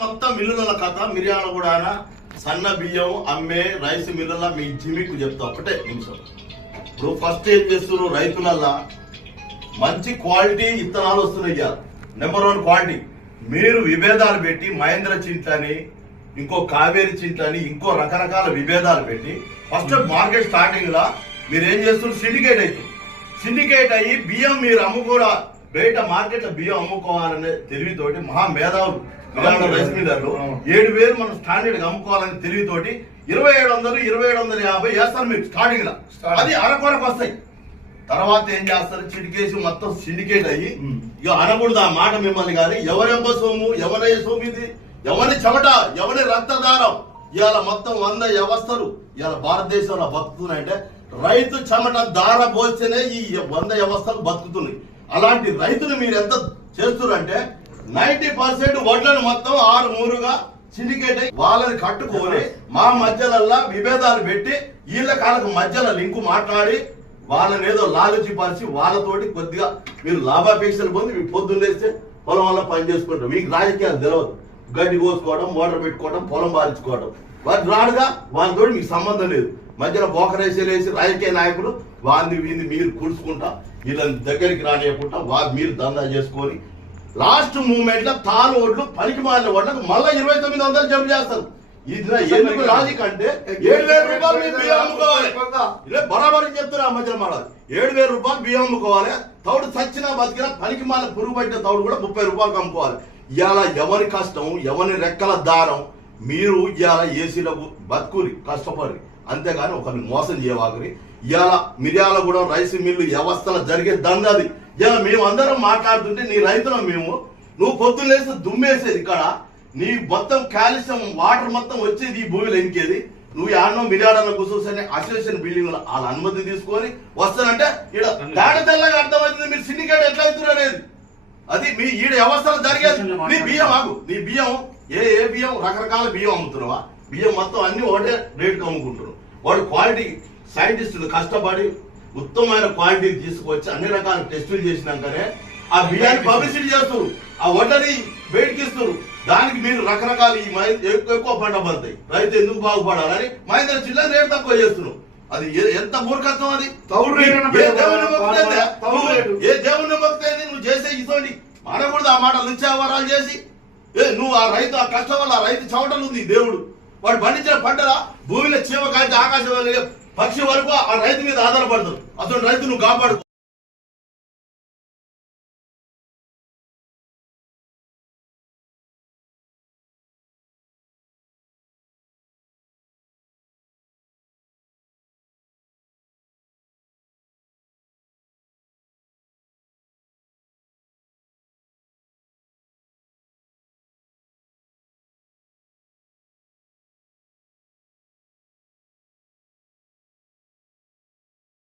మొత్తం మిల్లుల కథ మిర్యాలగూడ సన్న బియ్యం అమ్మే రైస్ మిల్లుల మీ జిమికు చెప్తా ఒకటే నిమిషం. ఇప్పుడు ఫస్ట్ ఏం చేస్తున్నారు రైతులల్లా మంచి క్వాలిటీ విత్తనాలు వస్తున్నాయి. Number 1 quality. మీరు విభేదాలు పెట్టి మహేంద్ర చింట్లని ఇంకో కావేరి చింట్లని ఇంకో రకరకాల విభేదాలు పెట్టి ఫస్ట్ మార్కెట్ స్టార్టింగ్ లా మీరు ఏం చేస్తున్నారు సిండికేట్ అవుతుంది. సిండికేట్ అయ్యి బియ్యం మీరు అమ్ముకోరా బయట మార్కెట్ లో బియ్యం అమ్ముకోవాలనే తెలివితోటి మహా మేధావులు రైస్ మిల్లర్లు 7,000 మనం స్టాండర్డ్ అమ్ముకోవాలని తెలివితోటి 2,700, 2,750 వేస్తారు మీరు స్టార్టింగ్ లా. అది అరకొరకు వస్తాయి. తర్వాత ఏం చేస్తారు చిటికేసి మొత్తం సిండికేట్ అయ్యి ఇక అనకూడదు ఆ మాట మిమ్మల్ని కానీ ఎవరెంబ సొమ్ము ఎవరి సొమ్ము ఇది ఎవరి చెమట ఎవరి రక్తదారం ఇవాళ మొత్తం 100 వ్యవస్థలు ఇవాళ భారతదేశంలో బతుకుతున్నాయంటే రైతు చెమట దార పోస్తేనే ఈ 100 వ్యవస్థలు బతుకుతున్నాయి. అలాంటి రైతులు మీరు ఎంత చేస్తున్నారంటే 90% వడ్లను మొత్తం 6 సిండికేట్ అయ్యి వాళ్ళని కట్టుకొని మా మధ్యలల్లా విభేదాలు పెట్టి వీళ్ళ కాళ్ళకు మధ్యలో లింకు మాట్లాడి వాళ్ళని ఏదో లాలచి పరిచి వాళ్ళతోటి కొద్దిగా మీరు లాభాపేక్షలు పొంది మీకు పొద్దున్నేస్తే పొలం వల్ల పని చేసుకుంటారు. మీకు రాజకీయాలు తెలియదు. గడ్డి కోసుకోవడం మోటార్ పెట్టుకోవడం పొలం బారించుకోవడం వాటి రాడుగా వాళ్ళతో మీకు సంబంధం లేదు. మధ్యలో బోకరేసి రాజకీయ నాయకులు వీంది మీరు కూర్చుకుంటా వీళ్ళని దగ్గరికి రానియకుండా మీరు దందా చేసుకొని లాస్ట్ మూమెంట్ లో తాను ఓట్లు పనికి మారిన ఓట్లకు మళ్ళీ 2,900 జమ చేస్తారు. ఇది ఎందుకు లాజిక్ అంటే 7,000 రూపాయలు మీరు బియ్యం అమ్ముకోవాలి. ఇదే బరాబరి చెప్తున్నా మధ్యలో మాట 7,000 రూపాయలు బియ్యం అమ్ముకోవాలి. తౌడు చచ్చినా బతికినా పనికి మాలిన పురుగు పట్టిన తౌడు కూడా 30 రూపాయలకు అమ్ముకోవాలి. ఇవాళ ఎవరి కష్టం ఎవరి రెక్కల దారం మీరు ఇవాళ ఏసీలకు బతుకురి కష్టపడి అంతేగాని ఒకరిని మోసం చేయవాకరి. ఇవాళ మిర్యాలగూడ రైస్ మిల్లు వ్యవస్థలో జరిగే దందాది. ఇలా మేము అందరం మాట్లాడుతుంటే నీ రైతులం మేము నువ్వు పొద్దున్న లేసి దుమ్మేసేది ఇక్కడ నీ మొత్తం కాల్షియం వాటర్ మొత్తం వచ్చేది ఈ భూమిలో ఎనికేది నువ్వు యాడనో మిర్యాలలో కూర్చొని అసోసియేషన్ బిల్డింగ్ లో వాళ్ళ అనుమతి తీసుకొని వస్తానంటే ఇక్కడ తేడా తెల్లగా అర్థమవుతుంది మీరు సిండికేట్ ఎట్లా అవుతున్నారు అనేది. అది మీ ఈ వ్యవస్థలో జరిగేది. నీ బియ్యం ఆగు నీ బియ్యం ఏ బియ్యం రకరకాల బియ్యం అమ్ముతున్నావా బియ్యం మొత్తం అన్ని ఒకటే రేటుకి అమ్ముకుంటున్నావు. వాడు క్వాలిటీ సైంటిస్టులు కష్టపడి ఉత్తమమైన క్వాలిటీ తీసుకొచ్చి అన్ని రకాల టెస్టులు చేసినాకనే ఆ బియ్యాన్ని పబ్లిసిటీ చేస్తారు. ఆ వడ్డని బయటకిస్తారు. దానికి మీరు రకరకాల ఎక్కువ పంట పడతాయి. రైతు ఎందుకు బాగుపడాలని మహేంద్ర జిల్లా రేటు తక్కువ చేస్తున్నావు. అది ఎంత మూర్ఖత్వం. అది ఏ దేవుడిని మొక్కితే నువ్వు చేసే ఇటువంటి అనకూడదు. ఆ మాట లుచ్చావరాలు చేసి నువ్వు ఆ రైతు ఆ కష్టం వల్ల ఆ రైతు చవటలు ఉంది దేవుడు వాడు పండించిన పంటల భూమిలో చీమ కాల్చి ఆకాశం పక్షి వరకు ఆ రైతు మీద ఆధారపడతాడు. అసలు రైతు నువ్వు కాపాడు.